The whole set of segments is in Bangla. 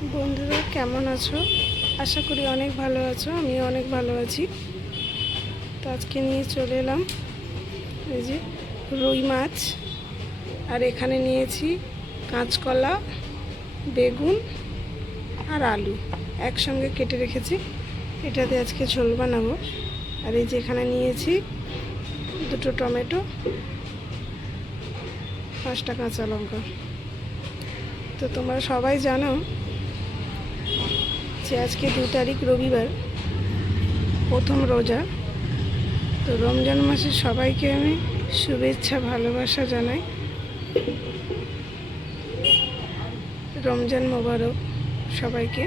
বন্ধুরা, কেমন আছো? আশা করি অনেক ভালো আছো, আমিও অনেক ভালো আছি। তো আজকে নিয়ে চলে এলাম, এই যে রুই মাছ। আর এখানে নিয়েছি কাঁচকলা, বেগুন আর আলু। একসঙ্গে কেটে রেখেছি, এটাতে আজকে ঝোল বানাবো। আর এই যে এখানে নিয়েছি দুটো টমেটো, পাঁচটা কাঁচা লঙ্কা। তো তোমরা সবাই জানো যে আজকে দু তারিখ রবিবার, প্রথম রোজা। তো রমজান মাসে সবাইকে আমি শুভেচ্ছা, ভালোবাসা জানাই। রমজান মোবারক সবাইকে।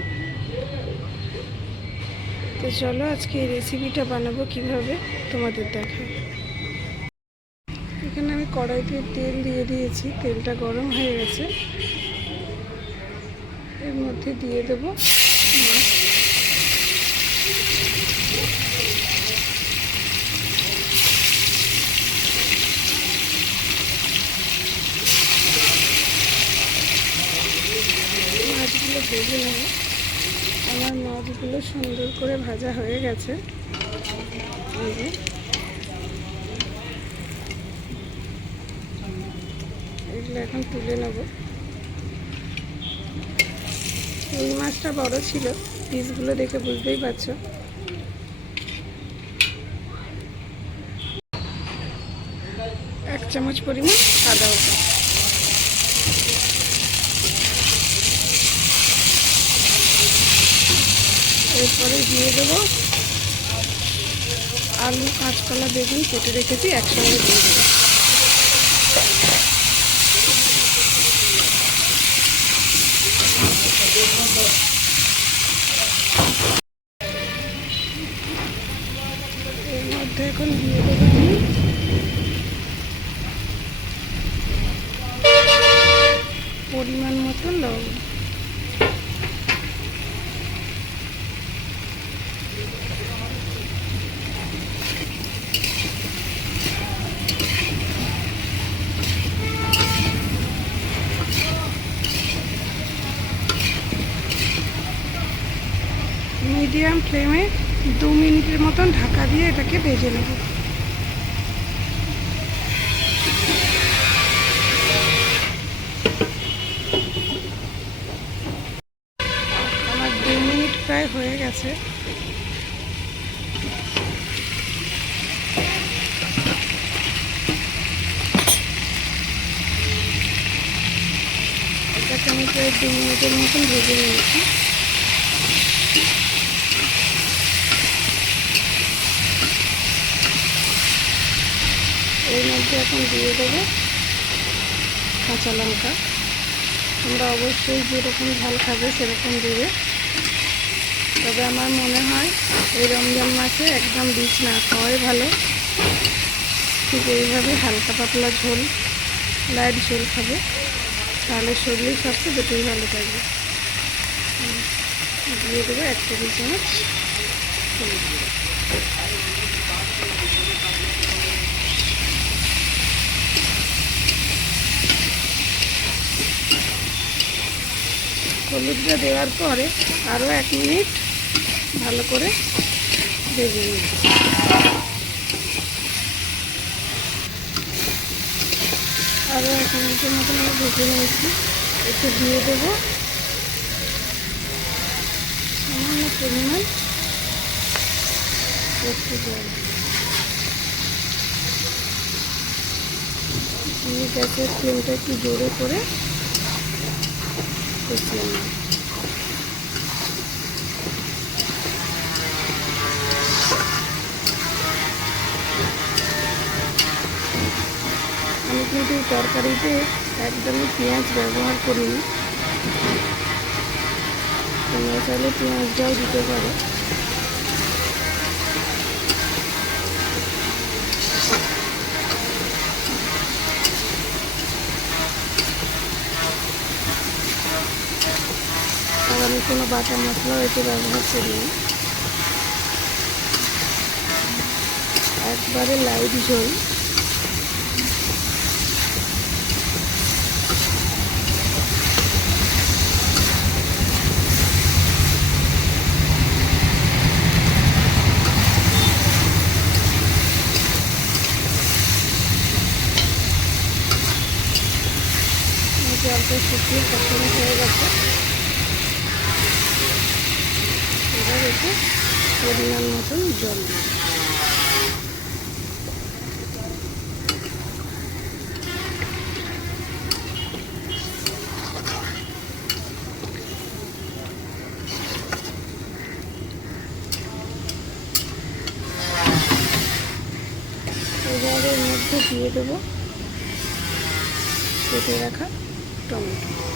তো চলো আজকে এই রেসিপিটা বানাবো কীভাবে, তোমাদের দেখাই। এখানে আমি কড়াইতে তেল দিয়ে দিয়েছি, তেলটা গরম হয়ে গেছে। এর মধ্যে দিয়ে দেবো মাছগুলো ভেজে নেব। আমার মাছগুলো সুন্দর করে ভাজা হয়ে গেছে। এগুলো এখন তুলে নেব। রুই মাছটা বড় ছিল, পিসগুলো দেখে বুঝতেই পারছ। এক চামচ পরিমাণ সাদা বাটা এরপরে দিয়ে দেবো আলু, কাঁচকলা, বেগুন কেটে রেখেছি, একসঙ্গে দিয়ে দেবো। এর মধ্যে এখন দিয়ে দেবো আমি পরিমাণ মতো লবণ মিডিয়াম ফ্লেমে দু মিনিটের মতন ঢাকা দিয়ে এটাকে ভেজে নেব। আমার দু মিনিট প্রায় হয়ে গেছে। এটাকে আমি প্রায় দু মিনিটের মতন ভেজে নিয়েছি। এর মধ্যে এখন দিয়ে দেবো কাঁচা লঙ্কা। তোমরা অবশ্যই যেরকম ঝাল খাবে সেরকম দেবে। তবে আমার মনে হয় এই রমজান মাসে একদম বীজ না খাওয়াই ভালো। ঠিক এইভাবে হালকা পাতলা ঝোল, লাইট ঝোল খাবে। তাহলে শরীর স্বাস্থ্য দুটোই ভালো থাকবে। দিয়ে দেবো এক টেবিল চামচ হলুদটা দেওয়ার পরে আরও এক মিনিট ভালো করে ভেজে নিই আরও এক মিনিটের মতন আমি ভেজে নিয়েছি। একটু দিয়ে দেবো। সামান্য পরিমাণ একটু জল। দিয়ে গ্যাসের ফ্লেমটা একটু জোরে করে কষিয়ে আমি কিন্তু তরকারিতে একদমই পেঁয়াজ ব্যবহার করিনি। তোমরা চাইলে পেঁয়াজটাও দিতে পারো। আমি কোনো বাটা মশলাও এতে ব্যবহার করিনি একবারে লাইট ঝোল জলটা শুকিয়ে পছন্দ হয়ে গেছে। এতে পরিমাণ মতন জল দিই এর মধ্যে দিয়ে দেবো কেটে রাখা টমেটো।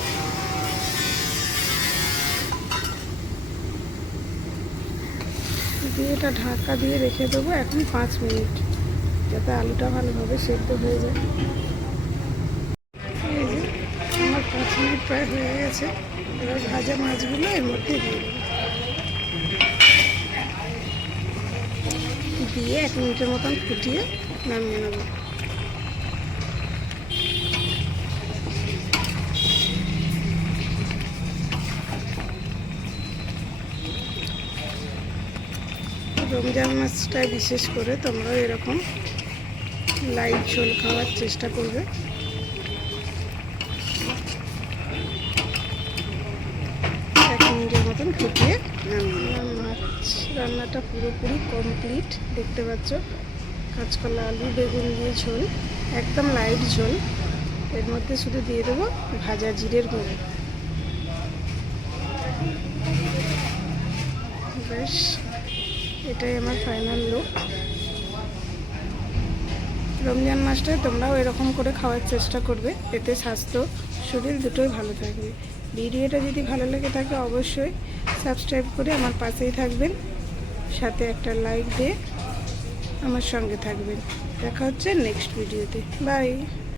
দিয়ে এটা ঢাকা দিয়ে রেখে দেবো এখন পাঁচ মিনিট, যাতে আলুটা ভালোভাবে সেদ্ধ হয়ে যায়। এই যে, আমার পাঁচ মিনিট প্রায় হয়ে গেছে। এবার ভাজা মাছগুলো এর মধ্যে দিয়ে দিয়ে এক মিনিটের মতন ফুটিয়ে নামিয়ে নেব। রমজান মাছটায় বিশেষ করে তোমরা এরকম লাইট ঝোল খাওয়ার চেষ্টা করবে। এক মিনিটের মতন ফুটিয়ে মাছ রান্নাটা পুরোপুরি কমপ্লিট দেখতে পাচ্ছ, কাঁচকলা, আলু, বেগুন দিয়ে ঝোল, একদম লাইট ঝোল। এর মধ্যে শুধু দিয়ে দেবো ভাজা জিরের গুঁড়ো। বেশ এটাই আমার ফাইনাল লুক রমজান মাসটায় তোমরাও এরকম করে খাওয়ার চেষ্টা করবে, এতে স্বাস্থ্য, শরীর দুটোই ভালো থাকবে। ভিডিওটা যদি ভালো লেগে থাকে অবশ্যই সাবস্ক্রাইব করে আমার পাশেই থাকবেন, সাথে একটা লাইক দিয়ে আমার সঙ্গে থাকবেন। দেখা হচ্ছে নেক্সট ভিডিওতে বাই